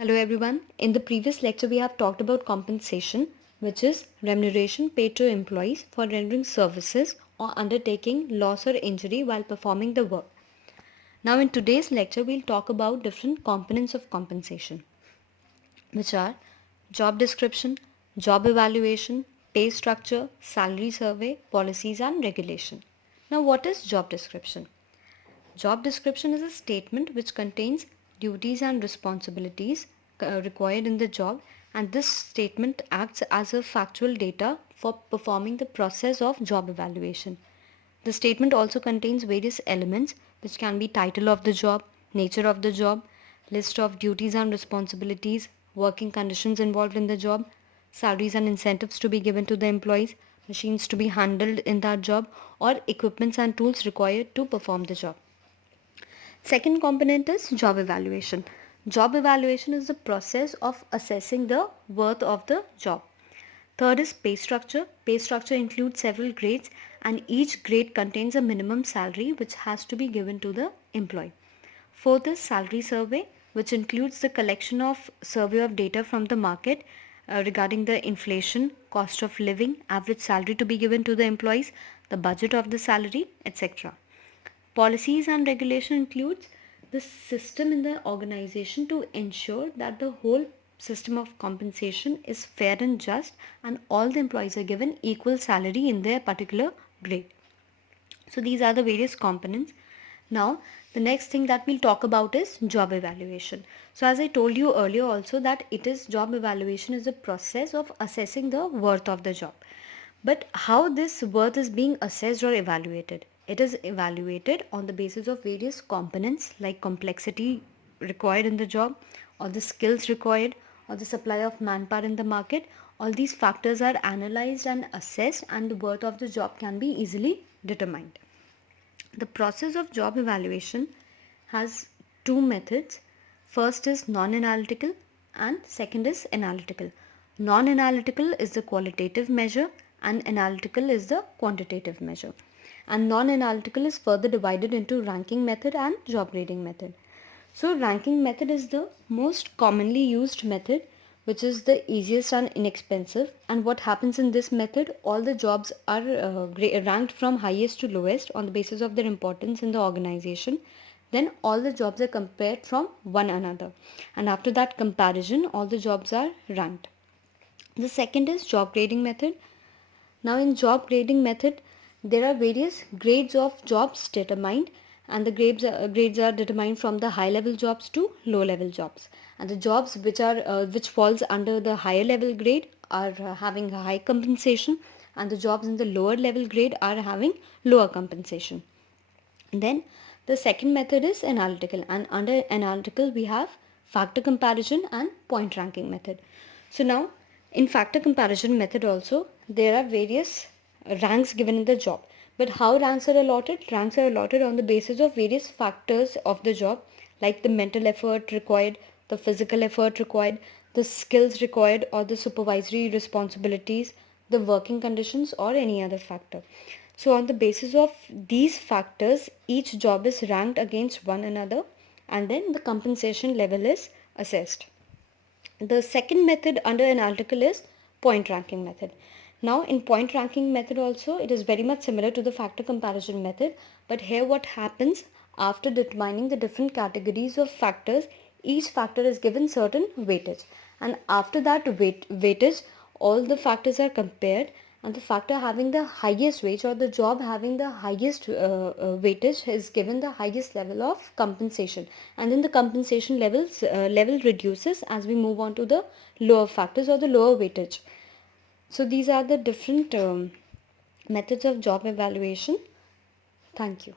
Hello everyone. In the previous lecture, we have talked about compensation, which is remuneration paid to employees for rendering services or undertaking loss or injury while performing the work. Now, in today's lecture, we'll talk about different components of compensation, which are job description, job evaluation, pay structure, salary survey, policies, and regulation. Now, what is job description? Job description is a statement which contains duties and responsibilities required in the job, and this statement acts as a factual data for performing the process of job evaluation. The statement also contains various elements which can be title of the job, nature of the job, list of duties and responsibilities, working conditions involved in the job, salaries and incentives to be given to the employees, machines to be handled in that job, or equipments and tools required to perform the job. Second component is job evaluation. Job evaluation is the process of assessing the worth of the job. Third is pay structure. Pay structure includes several grades and each grade contains a minimum salary which has to be given to the employee. Fourth is salary survey, which includes the collection of survey of data from the market regarding the inflation, cost of living, average salary to be given to the employees, the budget of the salary, etc. Policies and regulation includes the system in the organization to ensure that the whole system of compensation is fair and just and all the employees are given equal salary in their particular grade. So these are the various components. Now the next thing that we'll talk about is job evaluation. So as I told you earlier also that it is job evaluation is a process of assessing the worth of the job. But how this worth is being assessed or evaluated? It is evaluated on the basis of various components like complexity required in the job or the skills required or the supply of manpower in the market. All these factors are analyzed and assessed and the worth of the job can be easily determined. The process of job evaluation has two methods. First is non-analytical and second is analytical. Non-analytical is the qualitative measure and analytical is the quantitative measure. And non-analytical is further divided into ranking method and job grading method. So ranking method is the most commonly used method, which is the easiest and inexpensive. And what happens in this method, all the jobs are ranked from highest to lowest on the basis of their importance in the organization. Then all the jobs are compared from one another. And after that comparison, all the jobs are ranked. The second is job grading method. Now in job grading method, there are various grades of jobs determined and the grades are determined from the high level jobs to low level jobs. And the jobs which falls under the higher level grade are having a high compensation and the jobs in the lower level grade are having lower compensation. Then the second method is analytical, and under analytical we have factor comparison and point ranking method. So now in factor comparison method also there are various ranks given in the job. But how ranks are allotted? Ranks are allotted on the basis of various factors of the job like the mental effort required, the physical effort required, the skills required or the supervisory responsibilities, the working conditions or any other factor. So on the basis of these factors, each job is ranked against one another and then the compensation level is assessed. The second method under analytical is point ranking method. Now in point ranking method also it is very much similar to the factor comparison method, but here what happens, after determining the different categories of factors, each factor is given certain weightage and after that weightage all the factors are compared and the factor having the highest weight or the job having the highest weightage is given the highest level of compensation, and then the compensation level reduces as we move on to the lower factors or the lower weightage. So these are the different methods of job evaluation. Thank you.